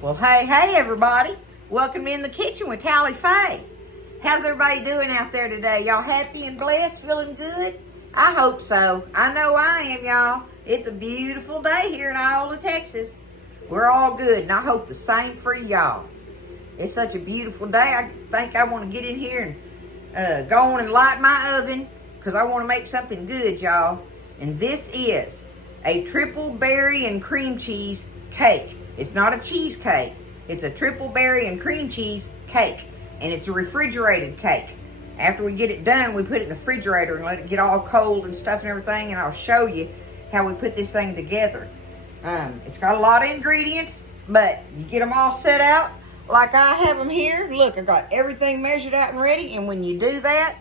Well, hey, everybody. Welcome in the kitchen with Tally Faye. How's everybody doing out there today? Y'all happy and blessed, feeling good? I hope so. I know I am, y'all. It's a beautiful day here in Iola, Texas. We're all good, and I hope the same for y'all. It's such a beautiful day. I think I want to get in here and go on and light my oven because I want to make something good, y'all. And this is a triple berry and cream cheese cake. It's not a cheesecake. It's a triple berry and cream cheese cake. And it's a refrigerated cake. After we get it done, we put it in the refrigerator and let it get all cold and stuff and everything. And I'll show you how we put this thing together. It's got a lot of ingredients, but you get them all set out like I have them here. Look, I got everything measured out and ready. And when you do that,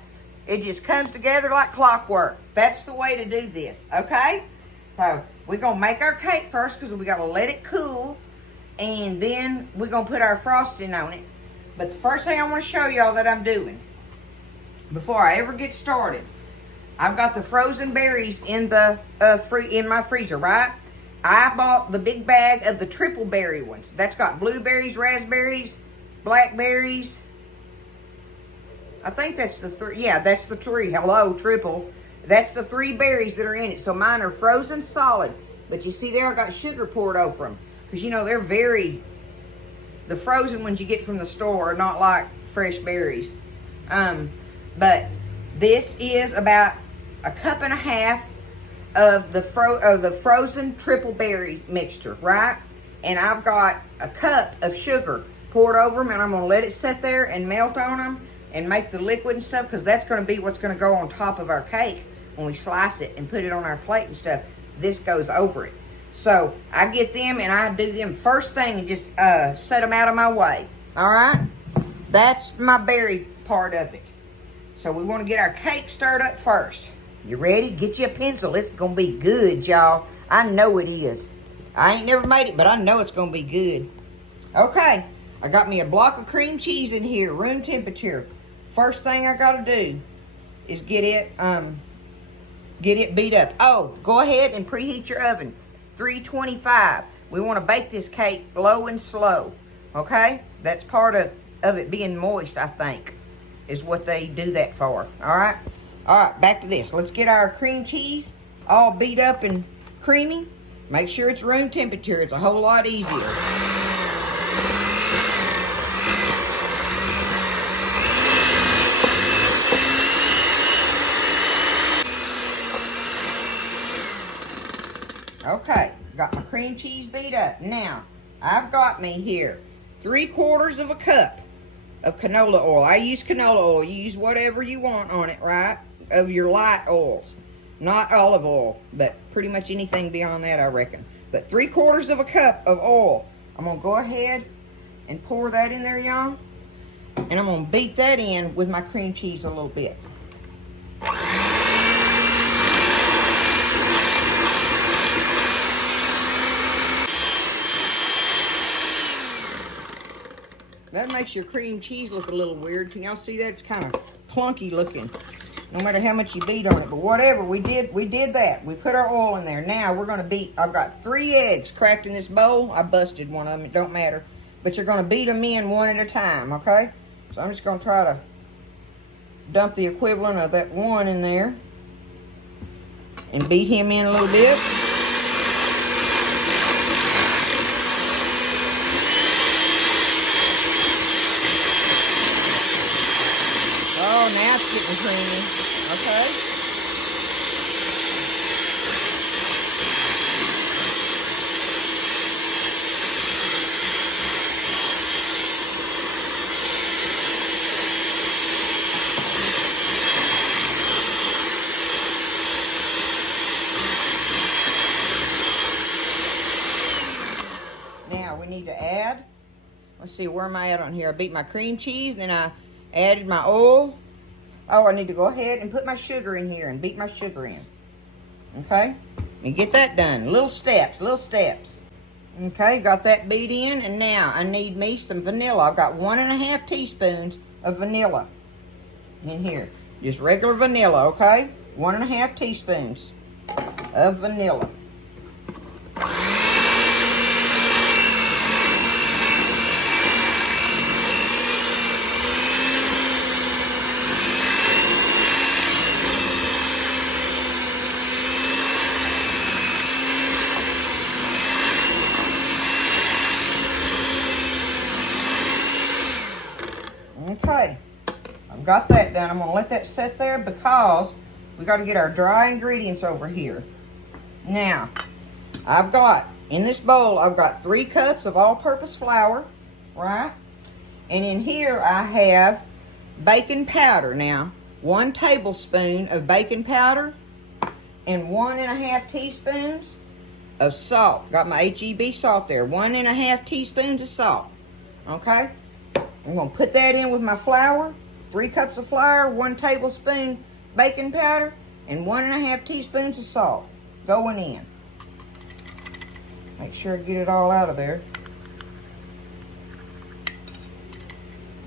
it just comes together like clockwork. That's the way to do this, okay? So we're going to make our cake first because we got to let it cool. And then we're going to put our frosting on it. But the first thing I want to show y'all that I'm doing, before I ever get started, I've got the frozen berries in the in my freezer, right? I bought the big bag of the triple berry ones. That's got blueberries, raspberries, blackberries. I think that's the three. Yeah, that's the three. Hello, triple. That's the three berries that are in it. So mine are frozen solid. But you see there, I got sugar poured over them. Because, you know, they're the frozen ones you get from the store are not like fresh berries. But this is about a cup and a half of the frozen triple berry mixture, right? And I've got a cup of sugar poured over them, and I'm going to let it sit there and melt on them and make the liquid and stuff, because that's going to be what's going to go on top of our cake when we slice it and put it on our plate and stuff. This goes over it. So I get them and I do them first thing and just set them out of my way. All right? That's my berry part of it. So we want to get our cake stirred up first. You ready? Get you a pencil. It's going to be good, y'all. I know it is. I ain't never made it, but I know it's going to be good. Okay. I got me a block of cream cheese in here, room temperature. First thing I got to do is get it beat up. Oh, go ahead and preheat your oven. 325. We want to bake this cake low and slow. Okay? That's part of it being moist, I think, is what they do that for. Alright? Alright, back to this. Let's get our cream cheese all beat up and creamy. Make sure it's room temperature. It's a whole lot easier. Okay, got my cream cheese beat up. Now, I've got me here 3/4 of a cup of canola oil. I use canola oil. You use whatever you want on it, right? Of your light oils. Not olive oil, but pretty much anything beyond that, I reckon. But 3/4 of a cup of oil. I'm going to go ahead and pour that in there, y'all. And I'm going to beat that in with my cream cheese a little bit. That makes your cream cheese look a little weird. Can y'all see that? It's kind of clunky looking, no matter how much you beat on it. But whatever, we did that. We put our oil in there. Now we're going to beat. I've got 3 eggs cracked in this bowl. I busted one of them. It don't matter. But you're going to beat them in one at a time, okay? So I'm just going to try to dump the equivalent of that one in there and beat him in a little bit. Oh, now it's getting creamy. Okay. Now we need to add, let's see, where am I at on here? I beat my cream cheese, then I added my oil. Oh, I need to go ahead and put my sugar in here and beat my sugar in. Okay? And get that done. Little steps, little steps. Okay, got that beat in, and now I need me some vanilla. I've got 1.5 teaspoons of vanilla in here. Just regular vanilla, okay? 1.5 teaspoons of vanilla. Okay, I've got that done. I'm gonna let that sit there because we got to get our dry ingredients over here. Now, I've got, in this bowl, I've got 3 cups of all-purpose flour, right? And in here I have baking powder now. 1 tablespoon of baking powder and 1.5 teaspoons of salt. Got my HEB salt there. 1.5 teaspoons of salt. Okay? I'm going to put that in with my flour. 3 cups of flour, 1 tablespoon baking powder, and 1.5 teaspoons of salt going in. Make sure I get it all out of there.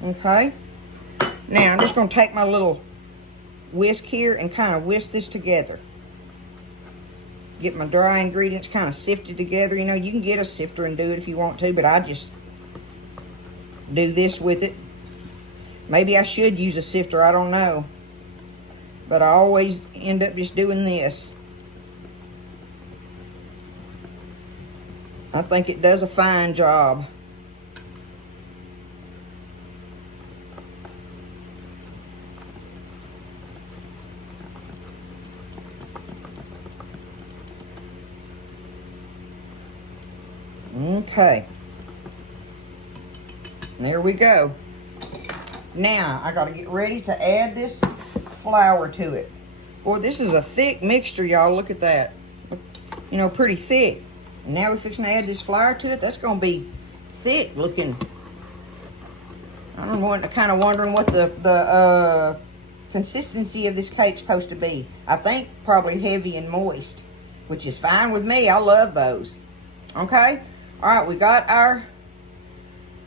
Okay. Now, I'm just going to take my little whisk here and kind of whisk this together. Get my dry ingredients kind of sifted together. You know, you can get a sifter and do it if you want to, but I just do this with it. Maybe I should use a sifter, I don't know. But I always end up just doing this. I think it does a fine job. Okay. There we go. Now, I got to get ready to add this flour to it. Boy, this is a thick mixture, y'all. Look at that. You know, pretty thick. And now we're fixing to add this flour to it. That's going to be thick looking. I'm kind of wondering what the consistency of this cake's supposed to be. I think probably heavy and moist, which is fine with me. I love those. Okay? All right, we got our,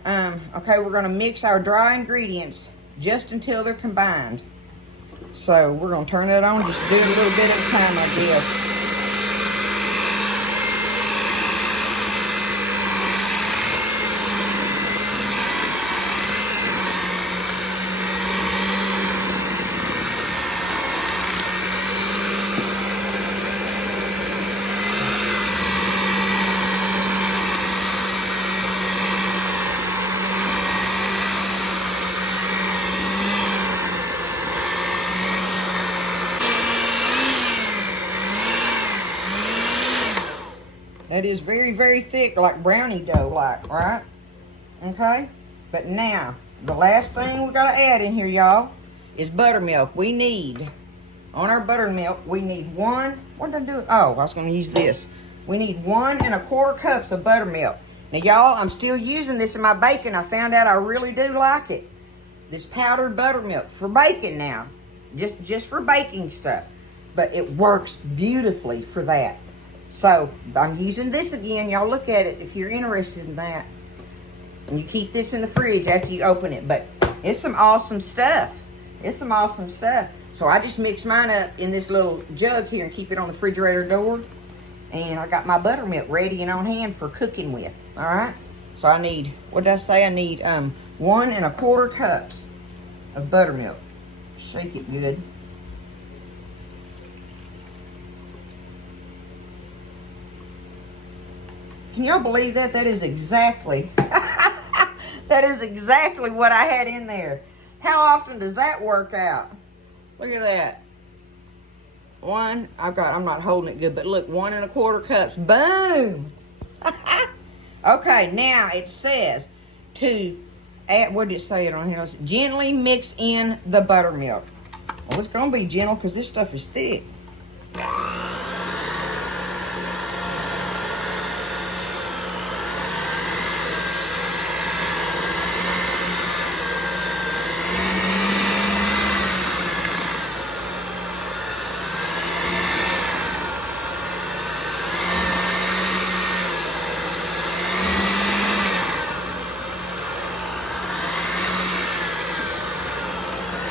okay, we're going to mix our dry ingredients just until they're combined. So we're going to turn that on, just do it a little bit at a time, I guess. That is very, very thick, like brownie dough, like, right? Okay? But now, the last thing we got to add in here, y'all, is buttermilk. We need, on our buttermilk, we need 1, what did I do? Oh, I was going to use this. We need 1.25 cups of buttermilk. Now, y'all, I'm still using this in my bacon. I found out I really do like it. This powdered buttermilk for baking now. Just for baking stuff. But it works beautifully for that. So, I'm using this again. Y'all look at it if you're interested in that. And you keep this in the fridge after you open it. But it's some awesome stuff. It's some awesome stuff. So, I just mix mine up in this little jug here and keep it on the refrigerator door. And I got my buttermilk ready and on hand for cooking with. Alright? So, I need, what did I say? I need 1.25 cups of buttermilk. Shake it good. Can y'all believe that? That is exactly, that is exactly what I had in there. How often does that work out? Look at that. I'm not holding it good, but look, 1.25 cups. Boom! Okay, now it says to add, what did it say it on here? Gently mix in the buttermilk. Well, it's going to be gentle because this stuff is thick.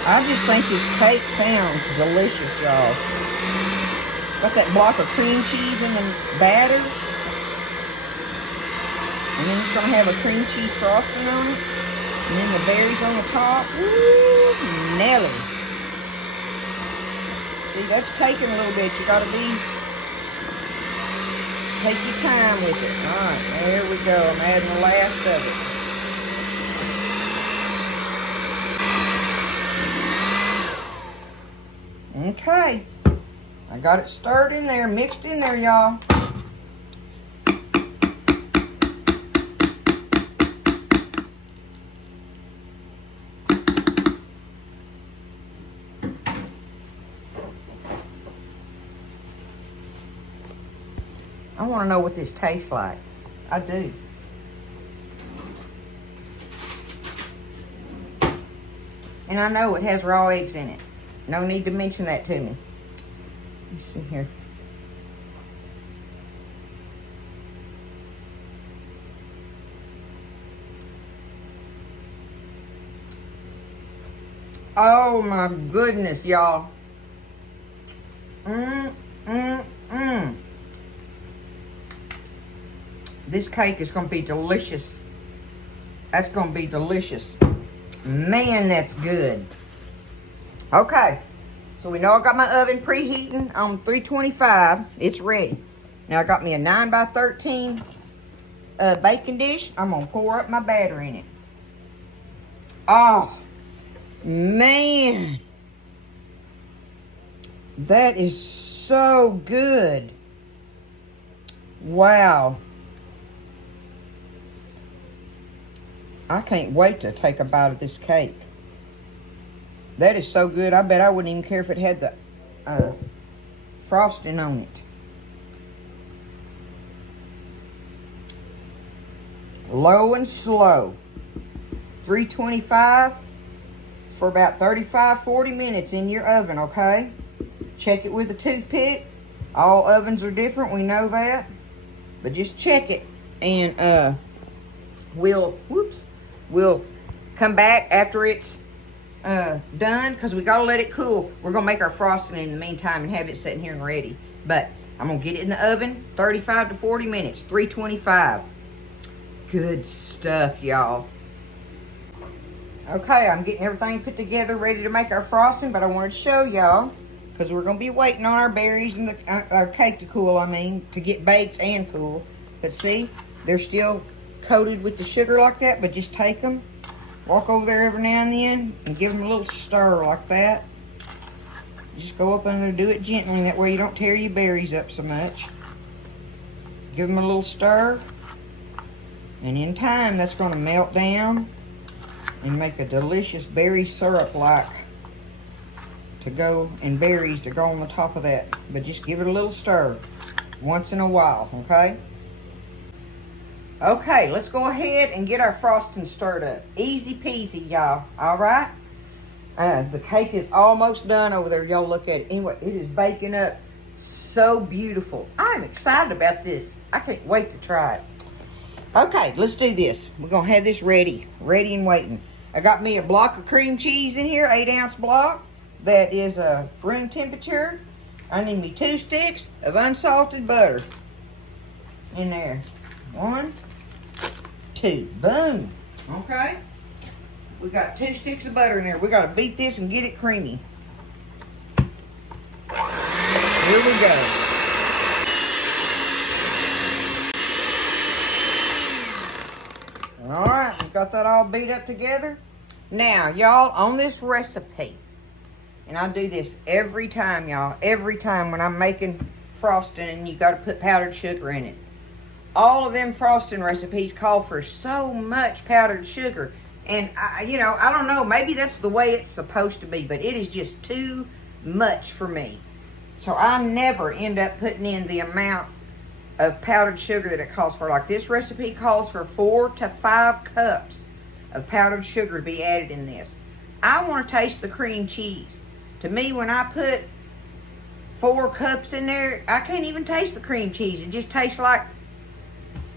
I just think this cake sounds delicious, y'all. Got that block of cream cheese in the batter. And then it's going to have a cream cheese frosting on it. And then the berries on the top. Woo, Nelly. See, that's taking a little bit. You got to take your time with it. All right, there we go. I'm adding the last of it. Okay. I got it stirred in there, mixed in there, y'all. I want to know what this tastes like. I do. And I know it has raw eggs in it. No need to mention that to me. Let's see here. Oh my goodness, y'all. This cake is going to be delicious. That's going to be delicious. Man, that's good. Okay. So we know I got my oven preheating on 325. It's ready. Now I got me a 9x13 baking dish. I'm going to pour up my batter in it. Oh, man. That is so good. Wow. I can't wait to take a bite of this cake. That is so good. I bet I wouldn't even care if it had the frosting on it. Low and slow. 325 for about 35-40 minutes in your oven, okay? Check it with a toothpick. All ovens are different, we know that. But just check it. And we'll come back after it's done, because we gotta let it cool. We're gonna make our frosting in the meantime and have it sitting here and ready. But I'm gonna get it in the oven 35 to 40 minutes, 325. Good stuff, y'all. Okay, I'm getting everything put together, ready to make our frosting, but I wanted to show y'all, because we're gonna be waiting on our berries and our cake to cool, to get baked and cool. But see, they're still coated with the sugar like that, but just take them, walk over there every now and then, and give them a little stir like that. Just go up under there, do it gently, that way you don't tear your berries up so much. Give them a little stir, and in time, that's going to melt down and make a delicious berry syrup like to go, and berries to go on the top of that. But just give it a little stir once in a while, okay? Okay, let's go ahead and get our frosting stirred up. Easy peasy, y'all. All right? The cake is almost done over there. Y'all look at it. Anyway, it is baking up so beautiful. I'm excited about this. I can't wait to try it. Okay, let's do this. We're going to have this ready and waiting. I got me a block of cream cheese in here, 8-ounce block. That is room temperature. I need me 2 sticks of unsalted butter in there. 1, 2, boom. Okay, we got 2 sticks of butter in there. We got to beat this and get it creamy. Here we go. All right, we got that all beat up together. Now, y'all, on this recipe, and I do this every time, y'all, every time when I'm making frosting, and you got to put powdered sugar in it. All of them frosting recipes call for so much powdered sugar. And, I don't know, maybe that's the way it's supposed to be, but it is just too much for me. So I never end up putting in the amount of powdered sugar that it calls for. Like this recipe calls for 4 to 5 cups of powdered sugar to be added in this. I want to taste the cream cheese. To me, when I put 4 cups in there, I can't even taste the cream cheese. It just tastes like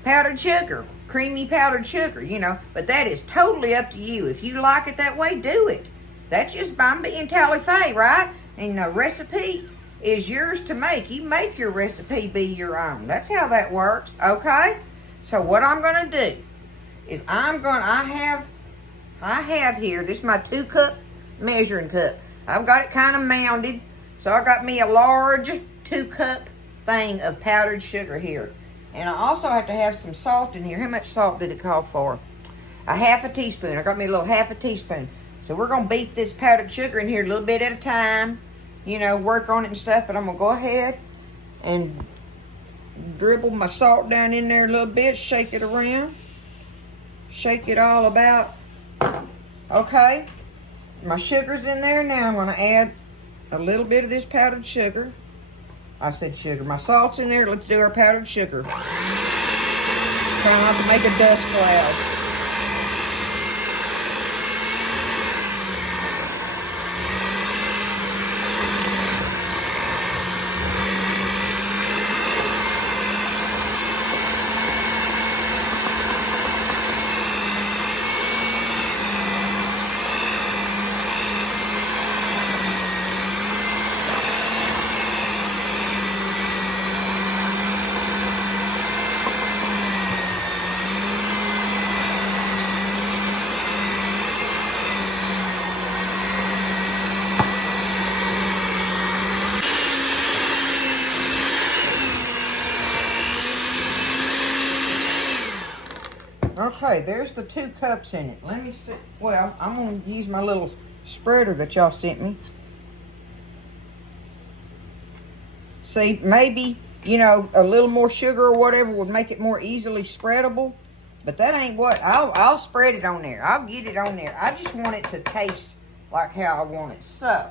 powdered sugar, creamy powdered sugar, But that is totally up to you. If you like it that way, do it. That's just by being Tally-Faye, right? And the recipe is yours to make. You make your recipe be your own. That's how that works, okay? So what I'm going to do is I have here, this is my 2-cup measuring cup. I've got it kind of mounded. So I got me a large 2-cup thing of powdered sugar here. And I also have to have some salt in here. How much salt did it call for? A 1/2 teaspoon. I got me a little 1/2 teaspoon. So we're going to beat this powdered sugar in here a little bit at a time. you know, work on it and stuff. But I'm going to go ahead and dribble my salt down in there a little bit. Shake it around. Shake it all about. Okay. My sugar's in there. Now I'm going to add a little bit of this powdered sugar. I said sugar. My salt's in there. Let's do our powdered sugar. Try not to make a dust cloud. Okay, there's the 2 cups in it. Let me see. Well, I'm going to use my little spreader that y'all sent me. See, maybe, you know, a little more sugar or whatever would make it more easily spreadable. But that ain't what. I'll spread it on there. I'll get it on there. I just want it to taste like how I want it. So,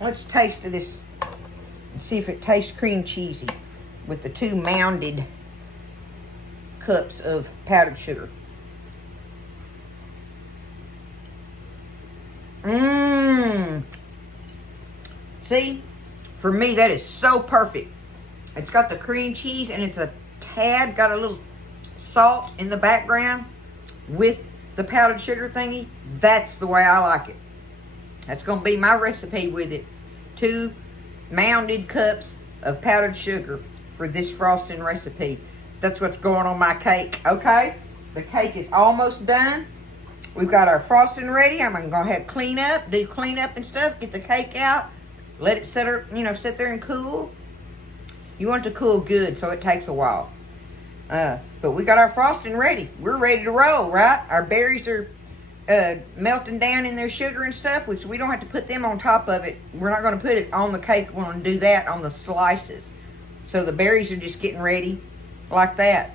let's taste of this and see if it tastes cream cheesy with the 2 mounded cups of powdered sugar. See, for me that is so perfect. It's got the cream cheese and it's a tad, got a little salt in the background with the powdered sugar thingy. That's the way I like it. That's going to be my recipe with it. 2 mounded cups of powdered sugar for this frosting recipe. That's what's going on my cake, okay? The cake is almost done. We've got our frosting ready. I'm going to go ahead and clean up, do cleanup and stuff, get the cake out, let it sit there and cool. You want it to cool good, so it takes a while. But we got our frosting ready. We're ready to roll, right? Our berries are melting down in their sugar and stuff, which we don't have to put them on top of it. We're not going to put it on the cake. We're going to do that on the slices. So the berries are just getting ready like that.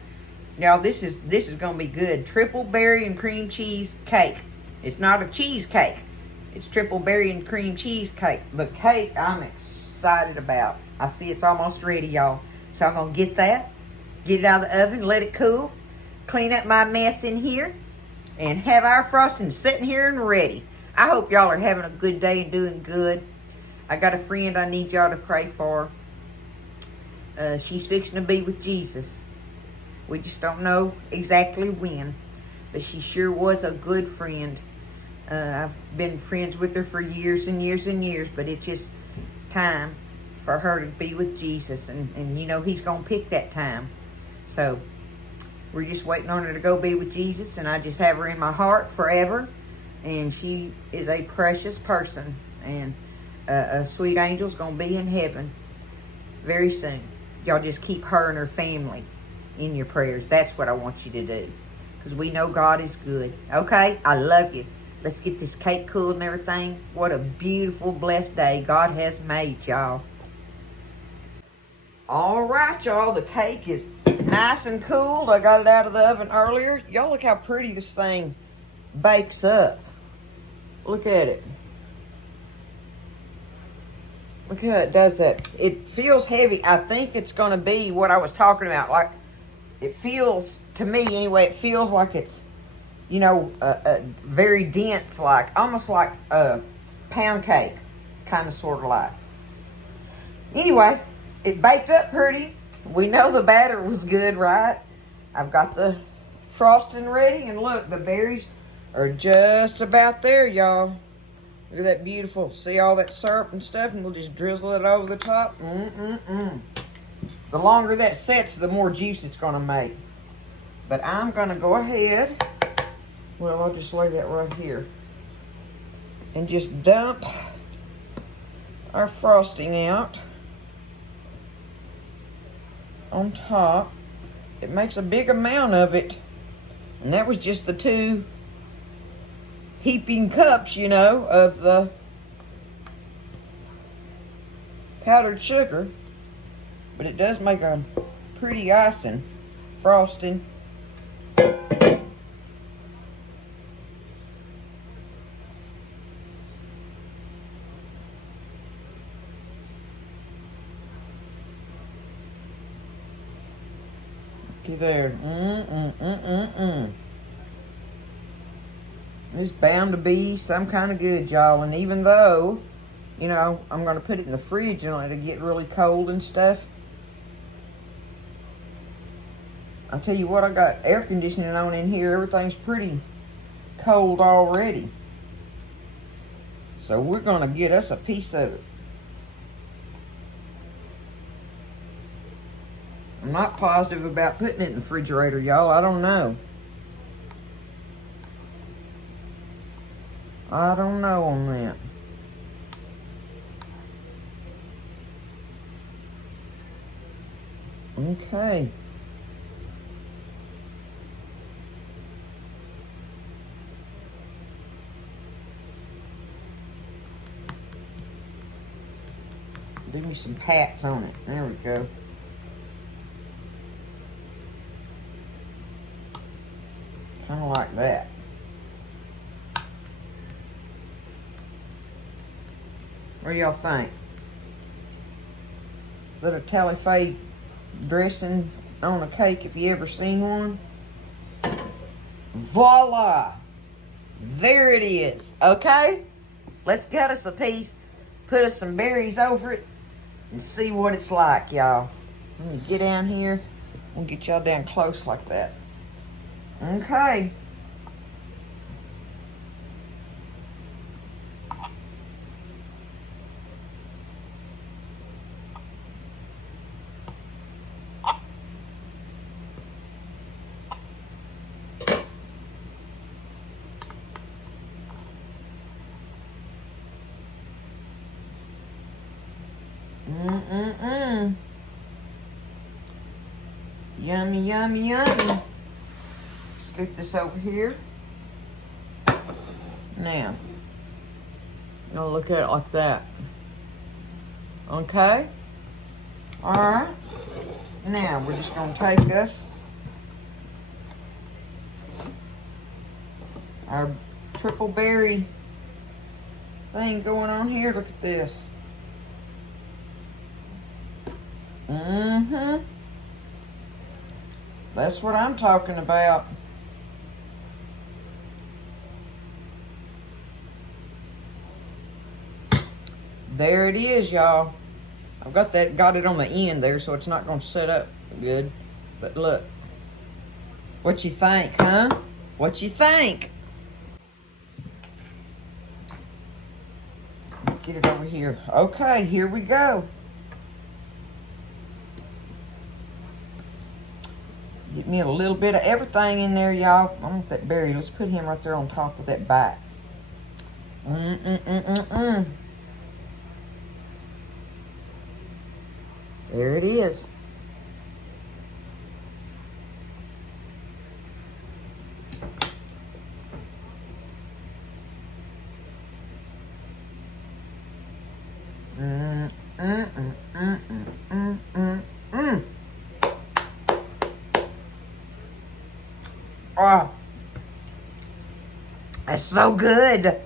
Y'all, this is going to be good. Triple berry and cream cheese cake. It's not a cheesecake. It's triple berry and cream cheese cake. The cake I'm excited about. I see it's almost ready, y'all. So I'm going to get that. Get it out of the oven. Let it cool. Clean up my mess in here. And have our frosting sitting here and ready. I hope y'all are having a good day and doing good. I got a friend I need y'all to pray for. She's fixing to be with Jesus. We just don't know exactly when. But she sure was a good friend. I've been friends with her for years and years and years. But it's just time for her to be with Jesus. And you know, he's going to pick that time. So, we're just waiting on her to go be with Jesus. And I just have her in my heart forever. And she is a precious person. And a sweet angel's going to be in heaven very soon. Y'all just keep her and her family in your prayers. That's what I want you to do. Because we know God is good. Okay? I love you. Let's get this cake cool and everything. What a beautiful, blessed day God has made, y'all. All right, y'all. The cake is nice and cooled. I got it out of the oven earlier. Y'all look how pretty this thing bakes up. Look at it. Look how it does that. It feels heavy. I think it's going to be what I was talking about. Like, it feels, to me anyway, it feels like it's, you know, very dense, like, almost like a pound cake, kind of sort of like. Anyway, it baked up pretty. We know the batter was good, right? I've got the frosting ready, and look, the berries are just about there, y'all. Look at that beautiful, see all that syrup and stuff, and we'll just drizzle it over the top. The longer that sets, the more juice it's going to make. But I'm going to go ahead, well, I'll just lay that right here, and just dump our frosting out on top. It makes a big amount of it, and that was just the 2 heaping cups, you know, of the powdered sugar. But it does make a pretty icing, frosting. Looky there. It's bound to be some kind of good, y'all. And even though, you know, I'm going to put it in the fridge and let it get really cold and stuff. I'll tell you what, I got air conditioning on in here. Everything's pretty cold already. So we're going to get us a piece of it. I'm not positive about putting it in the refrigerator, y'all. I don't know. I don't know on that. Okay. Give me some pats on it. There we go. Kind of like that. What do y'all think? Is that a Tally-Fay dressing on a cake if you ever seen one? Voila! There it is. Okay? Let's cut us a piece, put us some berries over it, and see what it's like, y'all. Let me get down here and get y'all down close like that. Okay. Yummy, yummy, yummy. Scoop this over here. Now, I'm gonna look at it like that. Okay? Alright. Now, we're just gonna take us our triple berry thing going on here. Look at this. That's what I'm talking about. There it is, y'all. I've got it on the end there, so it's not going to set up good. But look. What you think, huh? What you think? Get it over here. Okay, here we go. Get me a little bit of everything in there, y'all. I want that berry. Let's put him right there on top of that bite. There it is. Oh, that's so good.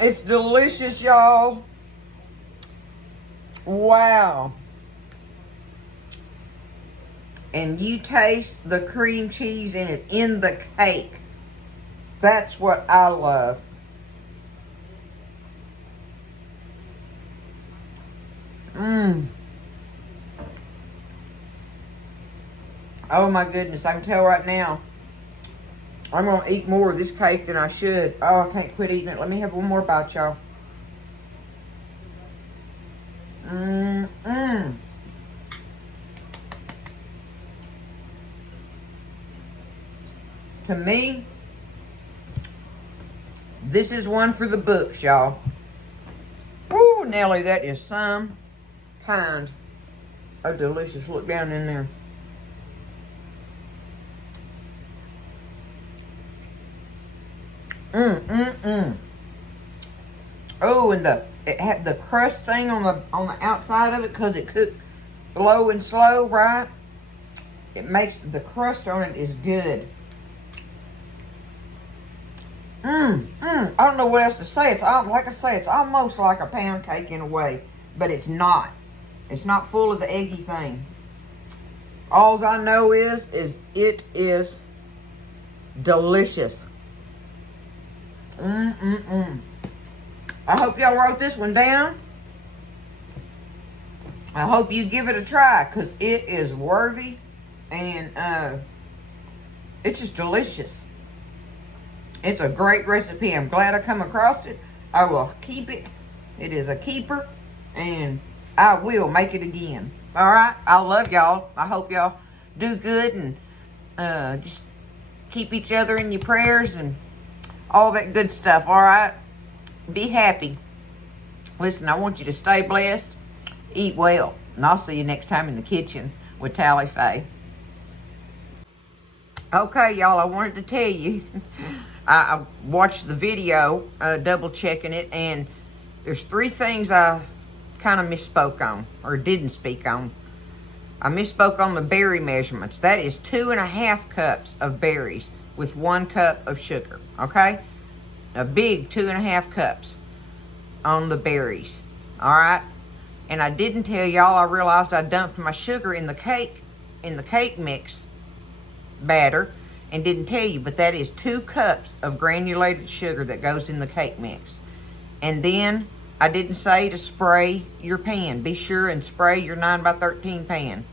It's delicious, y'all. Wow. And you taste the cream cheese in it, in the cake. That's what I love. Oh my goodness, I can tell right now. I'm going to eat more of this cake than I should. Oh, I can't quit eating it. Let me have one more bite, y'all. To me, this is one for the books, y'all. Woo, Nelly, that is some kind of delicious. Look down in there. Oh, and it had the crust thing on the outside of it because it cooked low and slow, right? It makes the crust on it is good. I don't know what else to say. It's like I say, it's almost like a pound cake in a way, but it's not. It's not full of the eggy thing. All I know is it is delicious. I hope y'all wrote this one down. I hope you give it a try because it is worthy and it's just delicious. It's a great recipe. I'm glad I come across it. I will keep it. It is a keeper and I will make it again. All right? I love y'all. I hope y'all do good and just keep each other in your prayers and all that good stuff. All right? Be happy. Listen, I want you to stay blessed, eat well, and I'll see you next time in the kitchen with Tally Faye. Okay, y'all, I wanted to tell you, I watched the video, double checking it, and there's 3 things I kind of misspoke on, or didn't speak on. I misspoke on the berry measurements. That is 2.5 cups of berries with 1 cup of sugar, okay? A big 2.5 cups on the berries, all right? And I didn't tell y'all, I realized I dumped my sugar in the cake mix batter and didn't tell you, but that is 2 cups of granulated sugar that goes in the cake mix. And then I didn't say to spray your pan. Be sure and spray your 9x13 pan.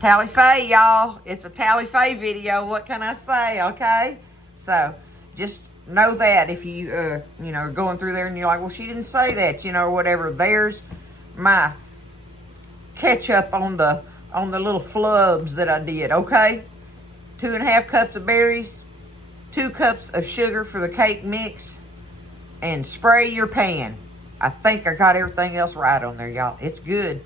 Tally Faye, y'all. It's a Tally Faye video. What can I say, okay? So, just know that if you, are going through there and you're like, well, she didn't say that, or whatever. There's my ketchup on the little flubs that I did, okay? 2.5 cups of berries, 2 cups of sugar for the cake mix, and spray your pan. I think I got everything else right on there, y'all. It's good.